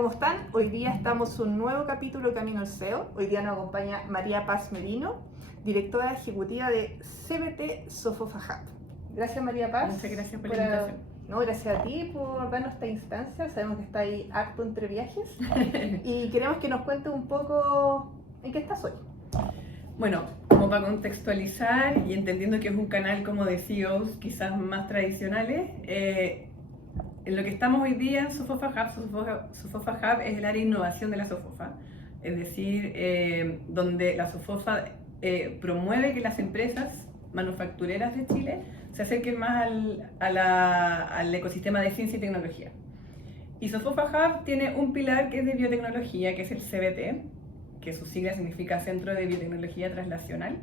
¿cómo están? Hoy día estamos en un nuevo capítulo de Camino al SEO. Hoy día nos acompaña María Paz Merino, directora ejecutiva de CBT Sofofa Hub. Gracias, María Paz. Muchas gracias por la invitación. No, gracias a ti por darnos esta instancia. Sabemos que está ahí harto entre viajes y queremos que nos cuentes un poco en qué estás hoy. Bueno, como para contextualizar y entendiendo que es un canal como de CEOs quizás más tradicionales, en lo que estamos hoy día en Sofofa Hub es el área de innovación de la Sofofa, es decir, donde la Sofofa promueve que las empresas manufactureras de Chile se acerquen más al ecosistema de ciencia y tecnología. Y Sofofa Hub tiene un pilar que es de biotecnología, que es el CBT, que su sigla significa Centro de Biotecnología Translacional,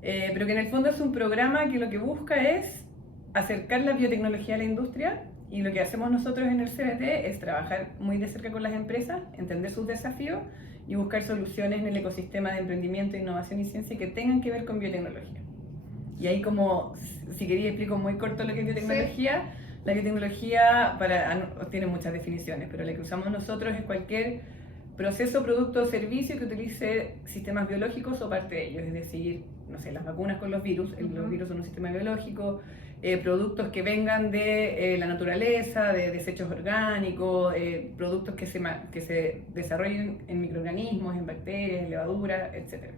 pero que en el fondo es un programa que lo que busca es acercar la biotecnología a la industria, y lo que hacemos nosotros en el CBT es trabajar muy de cerca con las empresas, entender sus desafíos y buscar soluciones en el ecosistema de emprendimiento, innovación y ciencia que tengan que ver con biotecnología. Y ahí, como si quería explico muy corto lo que es biotecnología. Sí. La biotecnología tiene muchas definiciones, pero la que usamos nosotros es cualquier proceso, producto o servicio que utilice sistemas biológicos o parte de ellos, es decir, no sé, las vacunas con los virus, los virus son un sistema biológico, productos que vengan de la naturaleza, de desechos orgánicos, productos que se desarrollen en microorganismos, en bacterias, en levaduras, etc.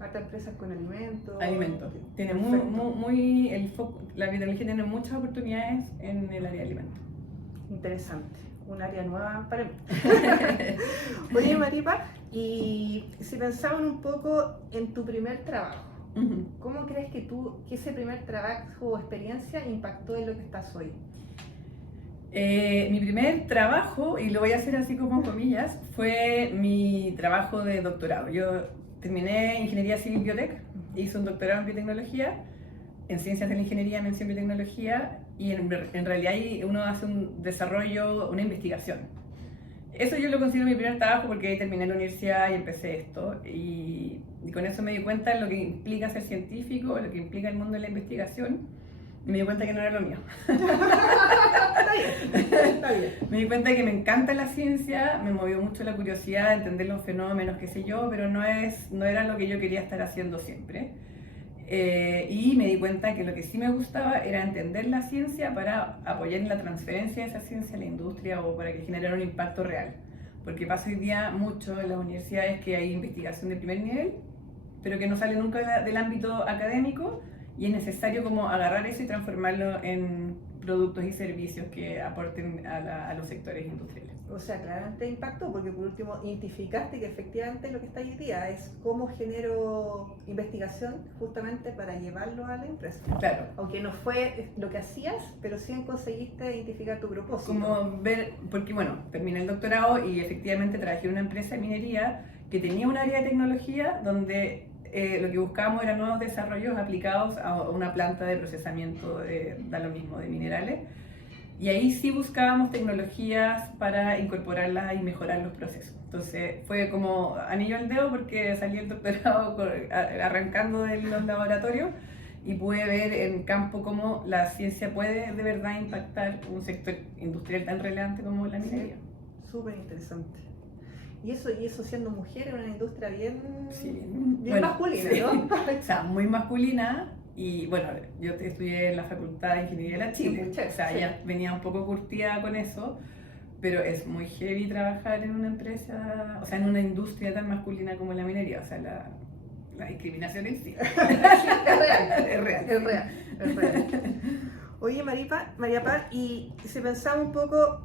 Hasta empresas con alimentos. Alimentos. Tiene la biotecnología tiene muchas oportunidades en el área de alimentos. Interesante. Un área nueva para mí. Oye, Maripa, y si pensamos un poco en tu primer trabajo, ¿cómo crees que ese primer trabajo o experiencia impactó en lo que estás hoy? Mi primer trabajo, y lo voy a hacer así como comillas, fue mi trabajo de doctorado. Yo terminé Ingeniería Civil Biotech, hice un doctorado en biotecnología, en Ciencias de la Ingeniería, mención biotecnología, y en realidad ahí uno hace un desarrollo, una investigación. Eso yo lo considero mi primer trabajo porque ahí terminé la universidad y empecé esto, y con eso me di cuenta de lo que implica ser científico, lo que implica el mundo de la investigación, y me di cuenta que no era lo mío. Está bien. Me di cuenta de que me encanta la ciencia, me movió mucho la curiosidad de entender los fenómenos, qué sé yo, pero no era lo que yo quería estar haciendo siempre. Y me di cuenta que lo que sí me gustaba era entender la ciencia para apoyar en la transferencia de esa ciencia a la industria o para que generara un impacto real. Porque pasa hoy día mucho en las universidades que hay investigación de primer nivel, pero que no sale nunca del ámbito académico, y es necesario como agarrar eso y transformarlo en productos y servicios que aporten a los sectores industriales. O sea, claramente impactó, porque por último identificaste que efectivamente lo que está hoy día es cómo genero investigación justamente para llevarlo a la empresa. Claro. Aunque no fue lo que hacías, pero sí conseguiste identificar tu propósito. Como ver, porque bueno, terminé el doctorado y efectivamente trabajé en una empresa de minería que tenía un área de tecnología donde lo que buscábamos eran nuevos desarrollos aplicados a una planta de procesamiento da lo mismo, de minerales. Y ahí sí buscábamos tecnologías para incorporarlas y mejorar los procesos. Entonces fue como anillo al dedo porque salí el doctorado arrancando de los laboratorios y pude ver en campo cómo la ciencia puede de verdad impactar un sector industrial tan relevante como la minería. Sí, súper interesante. Y eso siendo mujer en una industria bien masculina, sí. ¿no? O sea, muy masculina. Y bueno, yo estudié en la Facultad de Ingeniería de la Chile, o sea, ya venía un poco curtida con eso, pero es muy heavy trabajar en una empresa, o sea, en una industria tan masculina como la minería, o sea, la discriminación en sí. Es real. Oye, María Paz, y si pensamos un poco,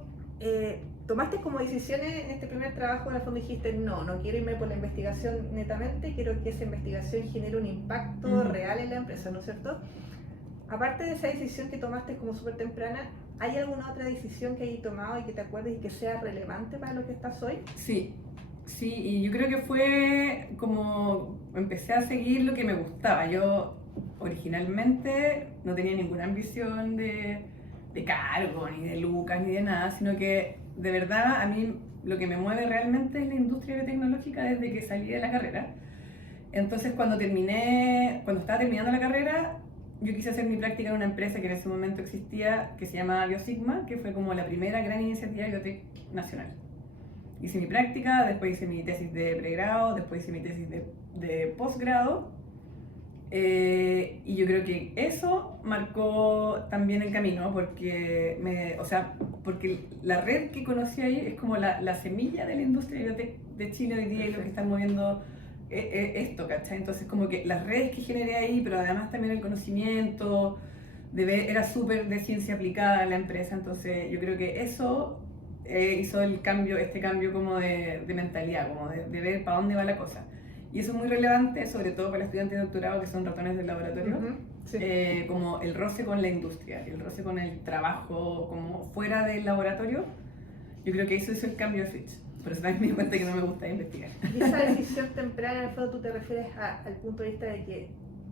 tomaste como decisiones en este primer trabajo, en el fondo dijiste, no quiero irme por la investigación netamente, quiero que esa investigación genere un impacto real en la empresa, ¿no es cierto? Aparte de esa decisión que tomaste como súper temprana, ¿hay alguna otra decisión que hayas tomado y que te acuerdes y que sea relevante para lo que estás hoy? Sí, y yo creo que fue como empecé a seguir lo que me gustaba. Yo originalmente no tenía ninguna ambición de cargo, ni de lucas, ni de nada, sino que de verdad a mí lo que me mueve realmente es la industria tecnológica desde que salí de la carrera. Entonces cuando estaba terminando la carrera, yo quise hacer mi práctica en una empresa que en ese momento existía, que se llamaba Biosigma, que fue como la primera gran iniciativa de biotech nacional. hice mi práctica, después hice mi tesis de pregrado, después hice mi tesis de posgrado. Y yo creo que eso marcó también el camino, porque la red que conocí ahí es como la semilla de la industria biotech de Chile hoy día y lo que están moviendo esto, ¿cachai? Entonces como que las redes que generé ahí, pero además también el conocimiento, era súper de ciencia aplicada en la empresa, entonces yo creo que eso hizo este cambio como de mentalidad, como de ver para dónde va la cosa. Y eso es muy relevante, sobre todo para los estudiantes de doctorado que son ratones del laboratorio, Sí. como el roce con la industria, el roce con el trabajo como fuera del laboratorio. Yo creo que eso hizo el cambio de switch. Por eso también me di cuenta que no me gusta investigar. Y esa decisión temprana, en el fondo, tú te refieres al punto de vista de que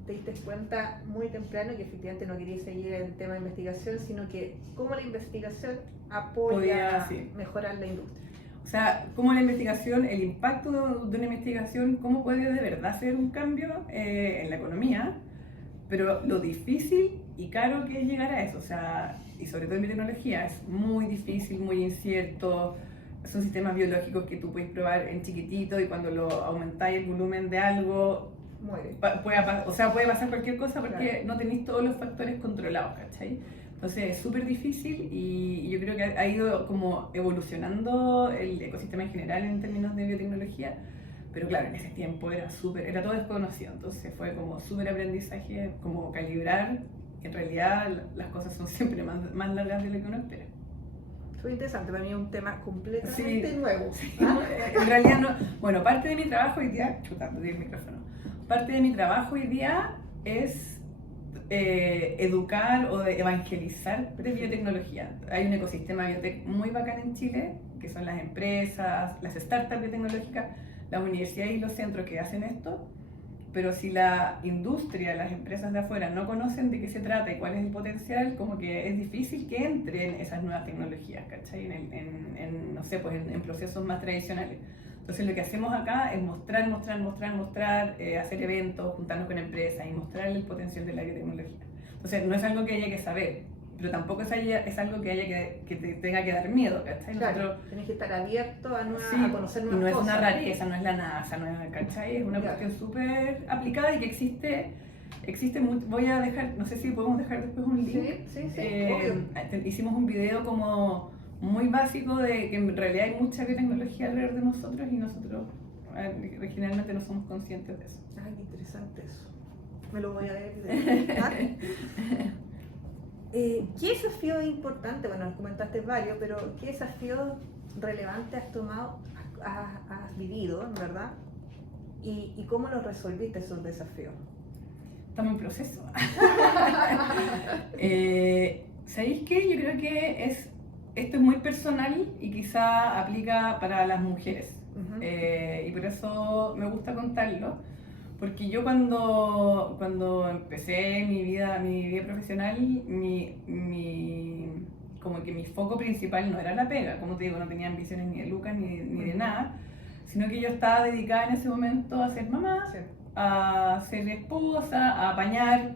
te diste cuenta muy temprano que efectivamente no querías seguir el tema de investigación, sino que cómo la investigación apoya mejorar la industria. O sea, cómo la investigación, el impacto de una investigación, cómo puede de verdad hacer un cambio en la economía, pero lo difícil y caro que es llegar a eso. O sea, y sobre todo en biotecnología, es muy difícil, muy incierto. Son sistemas biológicos que tú puedes probar en chiquitito y cuando lo aumentáis el volumen de algo, muere. Puede pasar cualquier cosa porque no tenéis todos los factores controlados, ¿cachai? Entonces es súper difícil y yo creo que ha ido como evolucionando el ecosistema en general en términos de biotecnología, pero claro, en ese tiempo era todo desconocido, entonces fue como súper aprendizaje, como calibrar que en realidad las cosas son siempre más largas de lo que uno espera. Fue interesante, para mí es un tema completamente nuevo. En realidad no. Bueno, parte de mi trabajo hoy día, chutando el micrófono, parte de mi trabajo hoy día es educar o de evangelizar de biotecnología. Hay un ecosistema biotech muy bacán en Chile, que son las empresas, las startups biotecnológicas, las universidades y los centros que hacen esto, pero si la industria, las empresas de afuera no conocen de qué se trata y cuál es el potencial, como que es difícil que entren esas nuevas tecnologías, ¿cachai? No sé, pues en procesos más tradicionales. Entonces lo que hacemos acá es mostrar, hacer eventos, juntarnos con empresas y mostrar el potencial de la biotecnología. Entonces no es algo que haya que saber, pero tampoco es algo que te tenga que dar miedo, ¿cachai? Claro, tenés que estar abierto a conocer nuevas cosas. No es una rareza, no es la NASA, ¿cachai? Es una cuestión súper aplicada y que existe voy a dejar, no sé si podemos dejar después un link. Sí, obvio. Hicimos un video como muy básico de que en realidad hay mucha biotecnología alrededor de nosotros y nosotros originalmente no somos conscientes de eso. Ay, qué interesante eso. Me lo voy a ver. ¿Qué desafío importante? Bueno, nos comentaste varios, pero ¿qué desafíos relevantes has tomado, has vivido, ¿verdad? ¿Y cómo los resolviste esos desafíos? Estamos en proceso. ¿Sabéis qué? Yo creo que esto es muy personal y quizá aplica para las mujeres. Y por eso me gusta contarlo. Porque yo cuando empecé mi vida profesional, como que mi foco principal no era la pega, como te digo, no tenía ambiciones ni de lucas ni de nada, sino que yo estaba dedicada en ese momento a ser mamá, a ser esposa, a apañar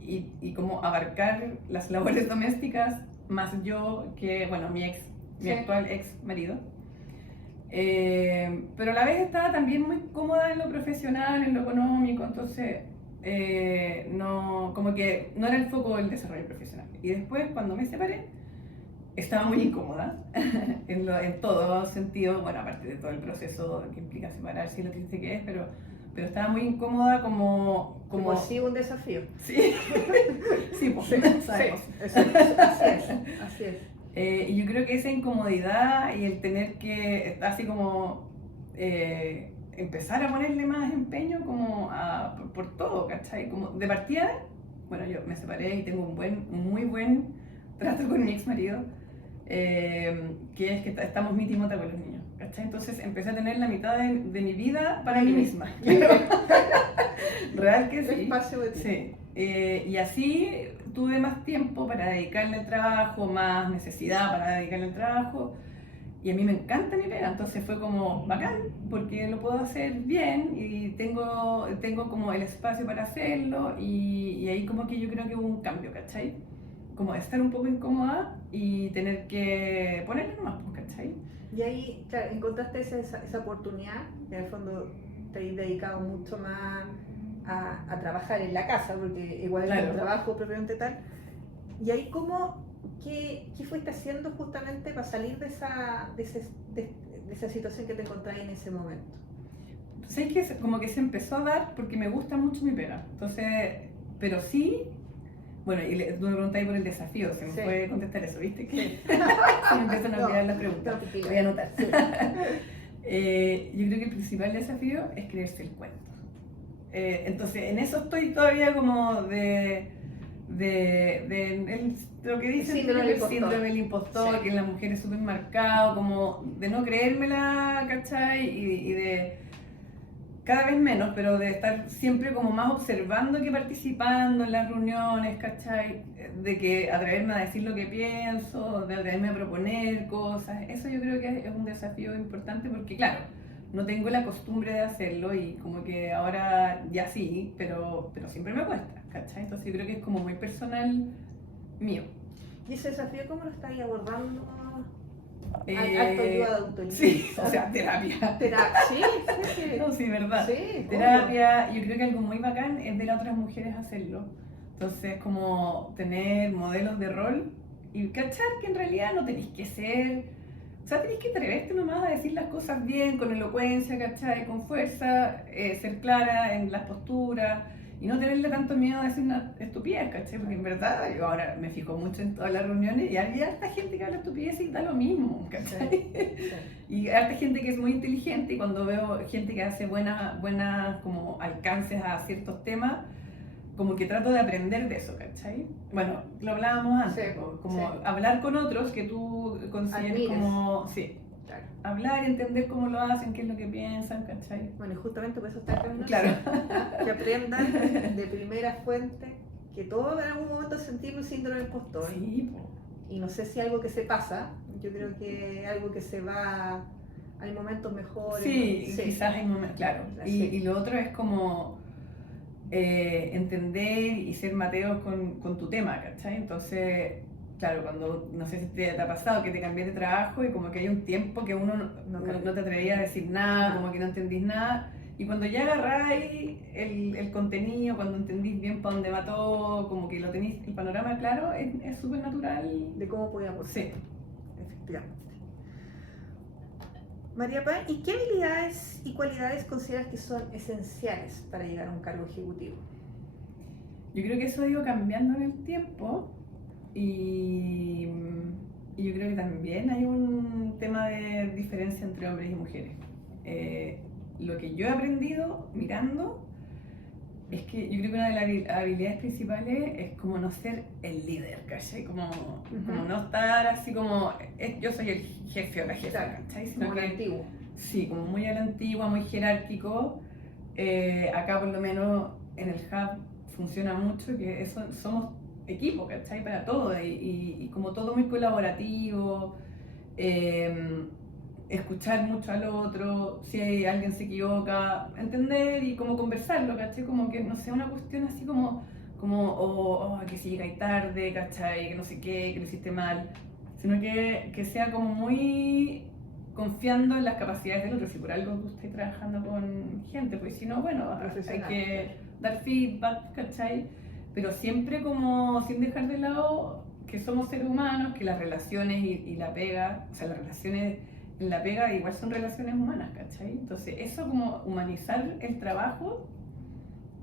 y como abarcar las labores domésticas, más yo que, bueno, mi actual ex marido. Pero a la vez estaba también muy cómoda en lo profesional, en lo económico, entonces como que no era el foco del desarrollo profesional. Y después, cuando me separé, estaba muy incómoda en todo sentido, bueno, aparte de todo el proceso que implica separarse y lo triste que es, pero estaba muy incómoda como sí, un desafío. Sí, sí, pues, sabemos. Así es. Y yo creo que esa incomodidad y el tener que, así como, empezar a ponerle más empeño como por todo, ¿cachai? Como de partida, bueno, yo me separé y tengo un muy buen trato con mi ex marido, que es que estamos mita y mota con los niños, ¿cachai? Entonces empecé a tener la mitad de mi vida para mí misma. Real que sí. Espacio de ti. Sí. Y así tuve más tiempo para dedicarle al trabajo, más necesidad para dedicarle al trabajo. Y a mí me encanta mi pega, entonces fue como bacán, porque lo puedo hacer bien y tengo como el espacio para hacerlo y ahí como que yo creo que hubo un cambio, ¿cachai? como estar un poco incómoda y tener que ponerle nomás, pues, ¿cachai? Y ahí, claro, encontraste esa oportunidad, y en el fondo te has dedicado mucho más a trabajar en la casa, porque igual es un trabajo propiamente tal. Y ahí, ¿qué fuiste haciendo justamente para salir de esa situación que te encontrabas en ese momento? Sé que como que se empezó a dar porque me gusta mucho mi pega. Entonces, pero sí, bueno, y tú me preguntáis por el desafío, se me puede contestar eso, ¿viste? Que se me empiezan a olvidar las preguntas. Voy a anotar. Sí. Yo creo que el principal desafío es creerse el cuento. Entonces, en eso estoy todavía como de lo que dicen el síndrome del impostor, sí. Que en la mujer es súper marcado, como de no creérmela, ¿cachai? Y de cada vez menos, pero de estar siempre como más observando que participando en las reuniones, ¿cachai? De que atreverme a decir lo que pienso, de atreverme a proponer cosas, eso yo creo que es un desafío importante porque claro, no tengo la costumbre de hacerlo y como que ahora ya sí, pero siempre me cuesta, ¿cachai? Entonces yo creo que es como muy personal mío. ¿Y ese desafío cómo lo estáis abordando? Alto ayuda de autoayuda. Sí, o sea, terapia. Sí. No, sí, verdad. Sí, terapia, yo creo que algo muy bacán es ver a otras mujeres hacerlo. Entonces, como tener modelos de rol y cachar que en realidad no tenéis que ser, o sea, tenéis que atreverte nomás a decir las cosas bien, con elocuencia, ¿cachai? Con fuerza, ser clara en las posturas. Y no tenerle tanto miedo a decir una estupidez, ¿cachai? Porque en verdad, yo ahora me fijo mucho en todas las reuniones y hay harta gente que habla estupidez y da lo mismo, ¿cachai? Sí. Y hay harta gente que es muy inteligente y cuando veo gente que hace buenas como alcances a ciertos temas, como que trato de aprender de eso, ¿cachai? Bueno, lo hablábamos antes, sí, como hablar con otros que tú consideres como... Sí. Claro. Hablar, entender cómo lo hacen, qué es lo que piensan, ¿cachai? Bueno, y justamente por eso está el camino. Claro. Que aprendan de primera fuente que todos en algún momento sentimos síndrome del impostor. Sí, po. Y no sé si algo que se pasa, yo creo que algo que se va, hay momentos mejores. Sí, quizás hay momentos, claro. Y lo otro es como entender y ser Mateo con tu tema, ¿cachai? Entonces... Claro, cuando, no sé si te ha pasado que te cambias de trabajo y como que hay un tiempo que uno no te atrevía a decir nada, como que no entendís nada. Y cuando ya agarráis el contenido, cuando entendís bien para dónde va todo, como que lo tenéis, el panorama claro, es súper natural. De cómo podía aportar. Sí. Efectivamente. María Paz, ¿y qué habilidades y cualidades consideras que son esenciales para llegar a un cargo ejecutivo? Yo creo que eso ha ido cambiando en el tiempo. Y yo creo que también hay un tema de diferencia entre hombres y mujeres. Lo que yo he aprendido mirando es que yo creo que una de las habilidades principales es como no ser el líder, ¿cachai? Como no estar así como yo soy el jefe o la jefa, ¿cachai? Sino como el antiguo. Sí, como muy a la antigua, muy jerárquico. Acá por lo menos en el hub funciona mucho que somos equipo, ¿cachai? Para todo y como todo muy colaborativo, escuchar mucho al otro, si alguien se equivoca, entender y como conversarlo, ¿cachai? Como que no sea una cuestión así como que si llegáis tarde, ¿cachai? Que no sé qué, que lo hiciste mal, sino que sea como muy confiando en las capacidades del otro, si por algo tú estás trabajando con gente, pues si no, bueno, hay que dar feedback, ¿cachai? Pero siempre como sin dejar de lado que somos seres humanos, que las relaciones y la pega, o sea, las relaciones en la pega igual son relaciones humanas, ¿cachai? Entonces eso como humanizar el trabajo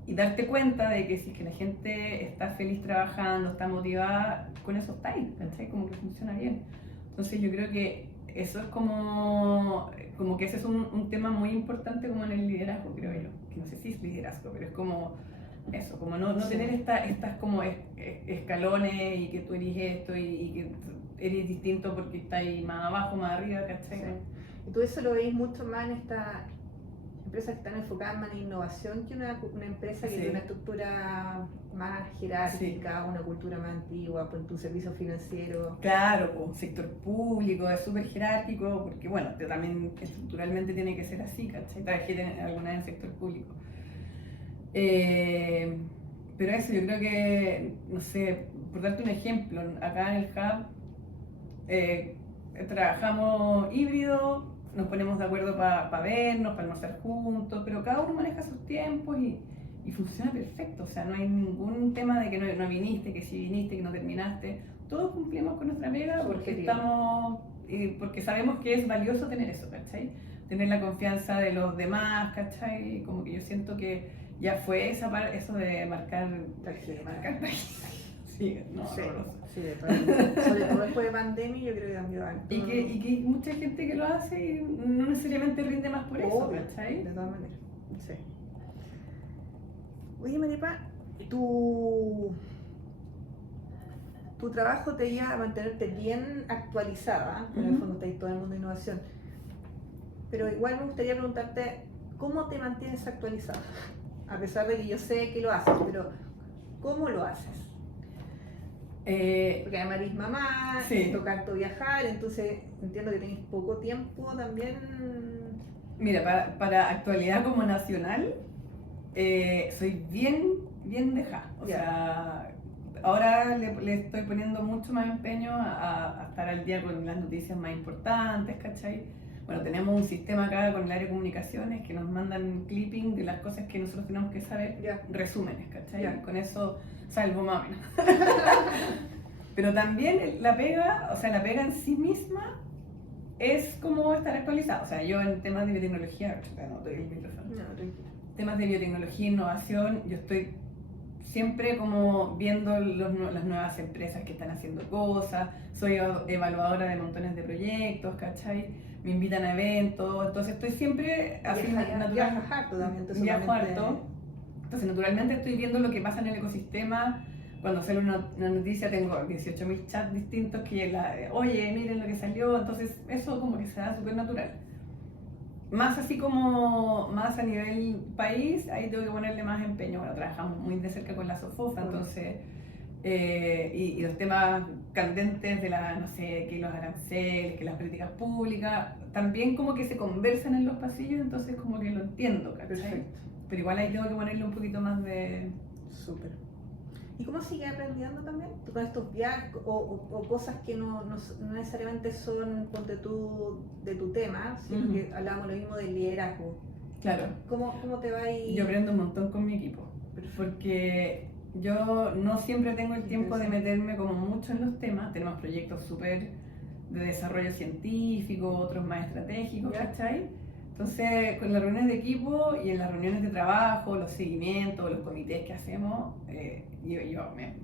y darte cuenta de que si es que la gente está feliz trabajando, está motivada, con eso está ahí, ¿cachai? Como que funciona bien. Entonces yo creo que eso es como que ese es un tema muy importante como en el liderazgo, creo yo. Que no sé si es liderazgo, pero es como... Eso, como no tener estas como escalones y que tú eres esto y que eres distinto porque estás ahí más abajo, más arriba, ¿cachai? Sí. Y tú eso lo veis mucho más en estas empresas que están enfocadas más en innovación que una empresa que tiene una estructura más jerárquica, una cultura más antigua, por tu servicio financiero. Claro, pues, sector público es súper jerárquico porque, bueno, también estructuralmente tiene que ser así, ¿cachai? Trabajé alguna vez en sector público. Pero eso, yo creo que, no sé, por darte un ejemplo, acá en el Hub trabajamos híbrido, nos ponemos de acuerdo para vernos, para almorzar juntos, pero cada uno maneja sus tiempos y funciona perfecto. O sea, no hay ningún tema de que no viniste, que sí viniste, que no terminaste. Todos cumplimos con nuestra pega porque sabemos que es valioso tener eso, ¿cachai? Tener la confianza de los demás, ¿cachai? Como que yo siento que ya fue eso de marcar tarjeta. Sí, no, Sí, horroroso. sí, sobre todo después de pandemia yo creo que cambió algo. Y que hay mucha gente que lo hace y no necesariamente rinde más por eso, Obvio, ¿cachai? de todas maneras. Sí. Oye, Maripa, tu trabajo te lleva a mantenerte bien actualizada, en el fondo está ahí todo el mundo de innovación. Pero igual me gustaría preguntarte, ¿cómo te mantienes actualizada? A pesar de que yo sé que lo haces, pero ¿cómo lo haces? Porque además eres mamá, Sí. toca harto viajar, entonces entiendo que tenés poco tiempo también. Mira, para actualidad como nacional, soy bien dejada. O sea, ahora le estoy poniendo mucho más empeño a estar al día con las noticias más importantes, ¿cachai? Bueno, tenemos un sistema acá con el área de comunicaciones que nos mandan clipping de las cosas que nosotros tenemos que saber, resúmenes, ¿cachai? Con eso salvo más o menos. Pero también la pega en sí misma es como estar actualizada. O sea, yo en temas de biotecnología, no doy el micrófono. Temas de biotecnología e innovación, yo estoy siempre como viendo las nuevas empresas que están haciendo cosas, soy evaluadora de montones de proyectos, ¿cachai? Me invitan a eventos, entonces estoy siempre así Viajas harto también. Viajo harto. Entonces naturalmente estoy viendo lo que pasa en el ecosistema. Cuando sale una noticia tengo 18.000 chats distintos que oye, miren lo que salió, entonces eso como que se da súper natural. Más así como más a nivel país, ahí tengo que ponerle más empeño. Bueno, trabajamos muy de cerca con la SOFOFA, entonces, y los temas candentes de no sé, que los aranceles, que las políticas públicas, también como que se conversan en los pasillos, entonces como que lo entiendo, ¿cachai? Perfecto. Pero igual ahí tengo que ponerle un poquito más de... Súper. ¿Y cómo sigues aprendiendo también? ¿Tú con estos viajes o cosas que no necesariamente son, ponte tú, de tu tema, sino que hablábamos lo mismo del liderazgo? Claro. ¿Cómo te va ahí? Yo aprendo un montón con mi equipo, porque yo no siempre tengo el tiempo de meterme como mucho en los temas. Tenemos proyectos súper de desarrollo científico, otros más estratégicos, ¿cachai? Entonces, con las reuniones de equipo y en las reuniones de trabajo, los seguimientos, los comités que hacemos,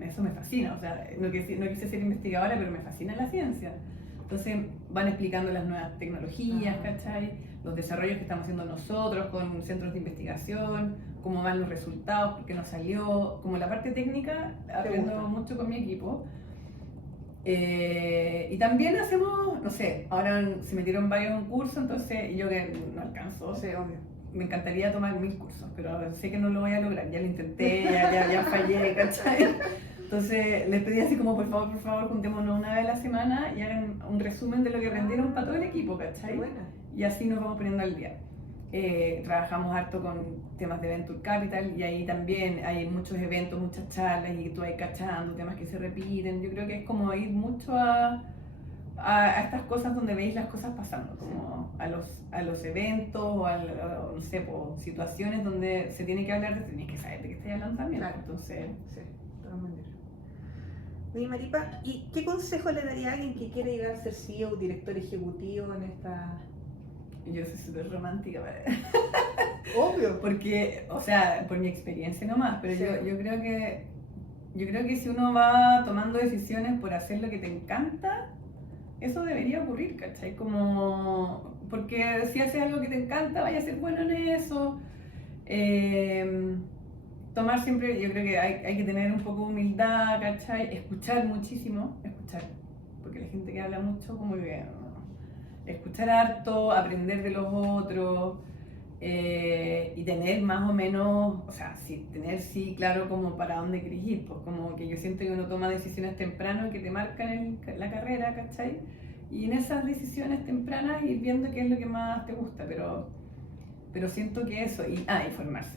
eso me fascina. O sea, no quise ser investigadora, pero me fascina la ciencia. Entonces, van explicando las nuevas tecnologías, ¿cachai? Los desarrollos que estamos haciendo nosotros con centros de investigación, cómo van los resultados, por qué nos salió. Como la parte técnica, aprendo mucho con mi equipo. Y también hacemos, no sé, ahora se metieron varios en un curso, entonces yo que no alcanzo, sí, obvio. Me encantaría tomar 1000 cursos, pero sé que no lo voy a lograr, ya lo intenté, ya fallé, ¿cachai? Entonces les pedí así como por favor, juntémonos una vez a la semana y hagan un resumen de lo que aprendieron para todo el equipo, ¿cachai? Buena. Y así nos vamos poniendo al día. Trabajamos harto con temas de Venture Capital y ahí también hay muchos eventos, muchas charlas y tú ahí cachando temas que se repiten. Yo creo que es como ir mucho a estas cosas donde veis las cosas pasando, como a los eventos o no sé, situaciones donde se tiene que hablar, tenés que saber de qué estás hablando también. Claro. Entonces, sí, de todas maneras. Oye, Maripa, ¿y qué consejo le daría a alguien que quiere llegar a ser CEO, director ejecutivo en esta...? yo soy súper romántica, Obvio. Porque, o sea, por mi experiencia nomás, pero Sí. yo creo que si uno va tomando decisiones por hacer lo que te encanta, eso debería ocurrir, ¿cachai? Como, porque si haces algo que te encanta, vaya a ser bueno en eso. Tomar siempre, yo creo que hay que tener un poco de humildad, ¿cachai? Escuchar muchísimo, porque la gente que habla mucho, como que escuchar harto, aprender de los otros. Y tener más o menos, o sea, tener claro como para dónde querés ir, pues como que yo siento que uno toma decisiones temprano que te marcan la carrera, ¿cachai? Y en esas decisiones tempranas ir viendo qué es lo que más te gusta, pero siento que eso, y informarse,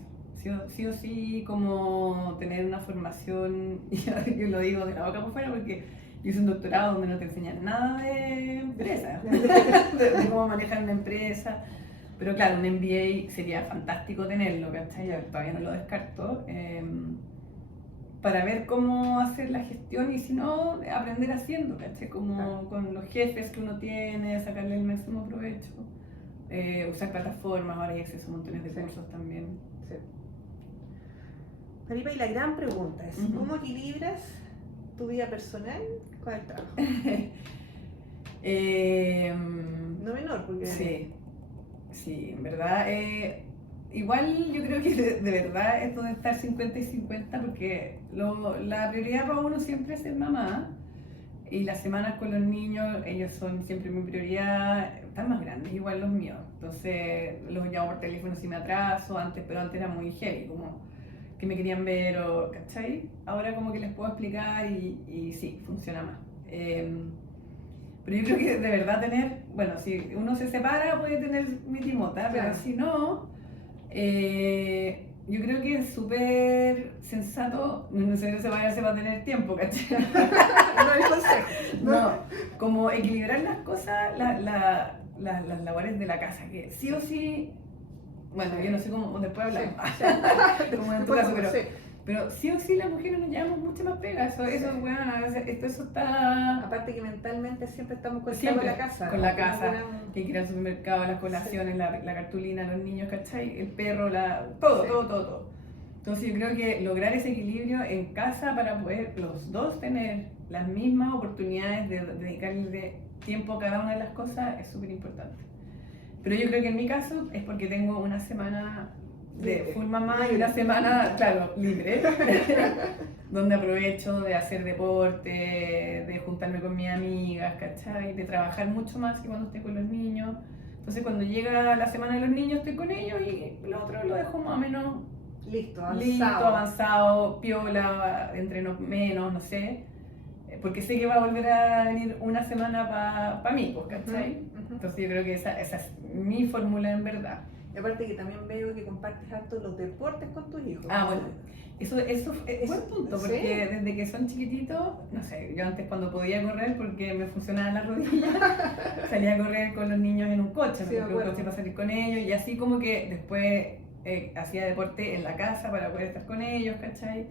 sí o sí como tener una formación, y yo lo digo de la boca por fuera porque yo hice un doctorado donde no te enseñan nada de empresa, de cómo manejar una empresa. Pero claro, un MBA sería fantástico tenerlo, ¿cachai? Yo todavía no lo descarto. Para ver cómo hacer la gestión y si no, aprender haciendo, ¿cachai? Como con los jefes que uno tiene, sacarle el máximo provecho. Usar plataformas, ahora hay acceso a montones de cursos también. Sí. Maripa, y la gran pregunta es, ¿cómo equilibras tu vida personal con el trabajo? No menor, porque... Sí, en verdad. Igual yo creo que de verdad esto de estar 50 y 50, porque la prioridad para uno siempre es ser mamá. Y las semanas con los niños, ellos son siempre mi prioridad, están más grandes, igual los míos. Entonces los llamo por teléfono si me atraso, pero antes era muy heavy, como que me querían ver, ¿cachai? Ahora como que les puedo explicar y sí, funciona más. Pero yo creo que de verdad bueno, si uno se separa puede tener mi timota, pero si no, yo creo que es súper sensato, no sé si se va a tener tiempo, ¿cachai? No es consejo. No, como equilibrar las cosas, las labores de la casa, que sí o sí, bueno, yo no sé cómo, después hablamos, como en tu caso, pero sí o sí las mujeres nos llevamos mucho más pega, eso bueno, eso está... Aparte que mentalmente siempre estamos con la casa. Con la casa, que hay que ir al supermercado, las colaciones, la cartulina, los niños, ¿cachai? El perro, todo. Entonces yo creo que lograr ese equilibrio en casa para poder los dos tener las mismas oportunidades de dedicarle tiempo a cada una de las cosas es súper importante. Pero yo creo que en mi caso es porque tengo una semana de full mamá y una semana, claro, libre, donde aprovecho de hacer deporte, de juntarme con mis amigas, ¿cachai? De trabajar mucho más que cuando estoy con los niños. Entonces cuando llega la semana de los niños estoy con ellos y lo otro lo dejo más o menos listo, avanzado, piola, entreno menos, no sé. Porque sé que va a volver a venir una semana para mí, pues, ¿cachai? Entonces yo creo que esa es mi fórmula en verdad. Y aparte que también veo que compartes harto los deportes con tus hijos. Bueno, eso es buen punto, porque desde que son chiquititos, no sé, yo antes cuando podía correr porque me funcionaban las rodillas, salía a correr con los niños en un coche, me compré un coche para salir con ellos y así como que después hacía deporte en la casa para poder estar con ellos, ¿cachai?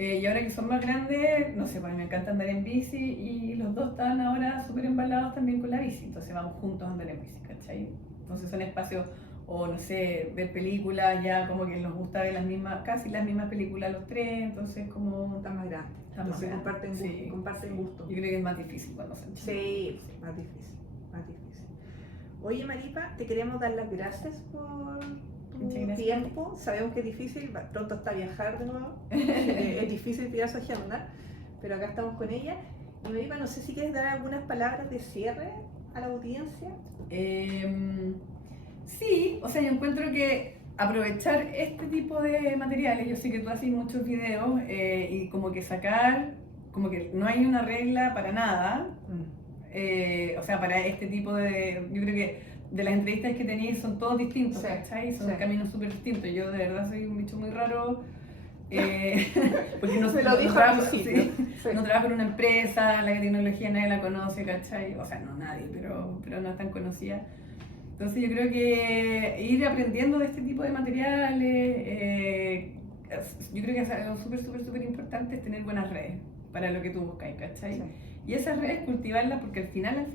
Y ahora que son más grandes, no sé, pues me encanta andar en bici y los dos están ahora súper embalados también con la bici, entonces vamos juntos a andar en bici, ¿cachai? Entonces son espacios, o no sé, ver películas, ya como que nos gusta ver casi las mismas películas los tres, entonces como... Están más grandes, entonces comparten gusto. Yo creo que es más difícil cuando son chicos. Sí, más difícil. Oye Maripa, te queremos dar las gracias por tu tiempo. Sabemos que es difícil, pronto está viajar de nuevo, es difícil pillar su agenda, pero acá estamos con ella. Y Maripa, no sé si quieres dar algunas palabras de cierre a la audiencia. Sí, o sea, yo encuentro que aprovechar este tipo de materiales, yo sé que tú haces muchos videos y como que como que no hay una regla para nada, o sea, para este tipo yo creo que de las entrevistas que tenéis son todos distintos, ¿cachai? Son caminos súper distintos. Yo de verdad soy un bicho muy raro. Porque no trabajo en una empresa, la tecnología nadie la conoce, ¿cachai? O sea, no nadie, pero no es tan conocida. Entonces yo creo que ir aprendiendo de este tipo de materiales, yo creo que es algo súper importante es tener buenas redes para lo que tú buscas, ¿cachai? Sí. Y esas redes cultivarlas porque al final,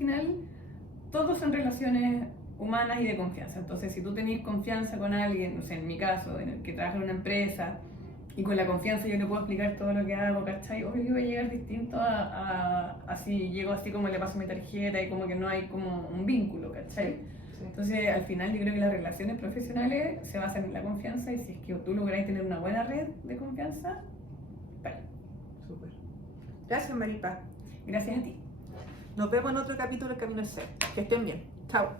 todos son relaciones humanas y de confianza. Entonces si tú tenés confianza con alguien, no sé, en mi caso, en el que trabaja en una empresa, y con la confianza yo le puedo explicar todo lo que hago, ¿cachai? Obvio que voy a llegar distinto a si llego así como le paso mi tarjeta y como que no hay como un vínculo, ¿cachai? Sí. Entonces, al final yo creo que las relaciones profesionales se basan en la confianza y si es que tú logras tener una buena red de confianza, vale. Súper. Gracias, Maripa. Gracias a ti. Nos vemos en otro capítulo del Camino al Ser. Que estén bien. Chao.